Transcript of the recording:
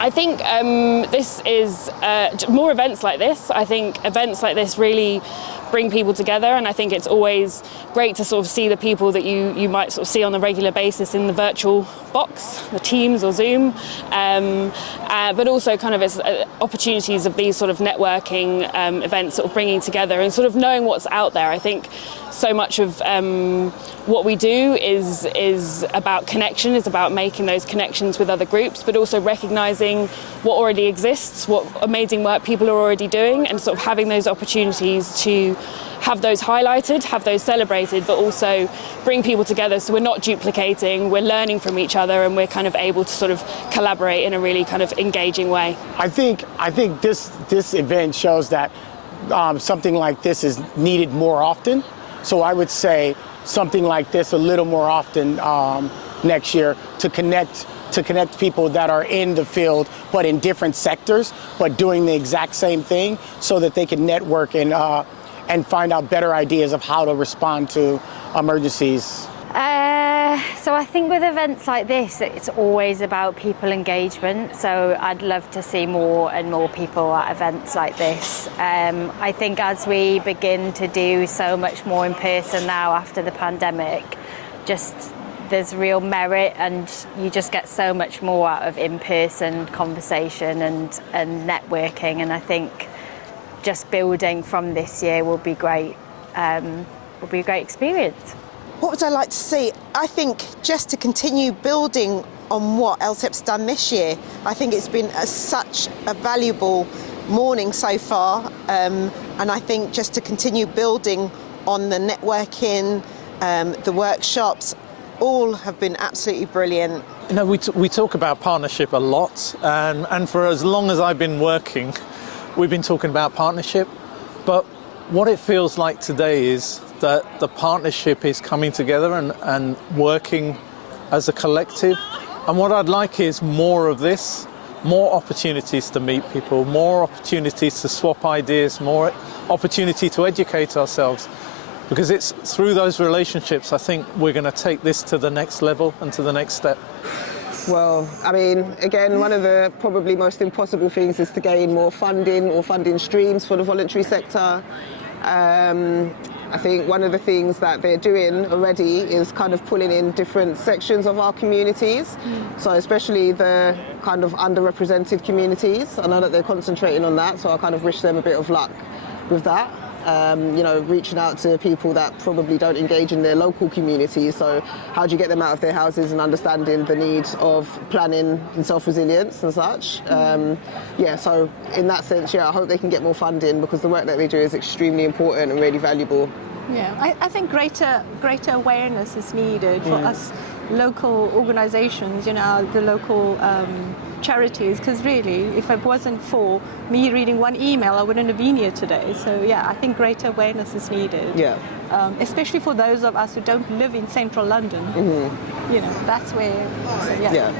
I think this is more events like this. I think events like this really bring people together, and I think it's always great to sort of see the people that you might sort of see on a regular basis in the virtual box, the Teams or Zoom, but also kind of as opportunities of these sort of networking events sort of bringing together and sort of knowing what's out there. I think so much of what we do is about connection, is about making those connections with other groups, but also recognising what already exists, what amazing work people are already doing, and sort of having those opportunities to have those highlighted, have those celebrated, but also bring people together so we're not duplicating, we're learning from each other, and we're kind of able to sort of collaborate in a really kind of engaging way. I think this event shows that something like this is needed more often. So I would say something like this a little more often next year to connect people that are in the field but in different sectors but doing the exact same thing, so that they can network and find out better ideas of how to respond to emergencies. So I think with events like this, it's always about people engagement. So I'd love to see more and more people at events like this. I think as we begin to do so much more in person now after the pandemic, there's real merit, and you just get so much more out of in-person conversation and networking. And I think just building from this year will be great. Will be a great experience. What would I like to see? I think just to continue building on what LCEP's done this year. I think it's been such a valuable morning so far, and I think just to continue building on the networking, the workshops, all have been absolutely brilliant. You know, we talk about partnership a lot, and for as long as I've been working, we've been talking about partnership, but what it feels like today is that the partnership is coming together and working as a collective. And what I'd like is more of this, more opportunities to meet people, more opportunities to swap ideas, more opportunity to educate ourselves. Because it's through those relationships, I think we're going to take this to the next level and to the next step. Well, I mean, again, one of the probably most impossible things is to gain more funding or funding streams for the voluntary sector. I think one of the things that they're doing already is kind of pulling in different sections of our communities. So especially the kind of underrepresented communities. I know that they're concentrating on that, so I kind of wish them a bit of luck with that. You know, reaching out to people that probably don't engage in their local communities. So how do you get them out of their houses and understanding the need of planning and self-resilience and such? Yeah, so in that sense, yeah, I hope they can get more funding, because the work that they do is extremely important and really valuable. Yeah, I think greater awareness is needed for us local organisations, you know, the local charities, because really, if it wasn't for me reading one email, I wouldn't have been here today. So yeah, I think greater awareness is needed. Yeah. Especially for those of us who don't live in central London. You know, that's where, yeah.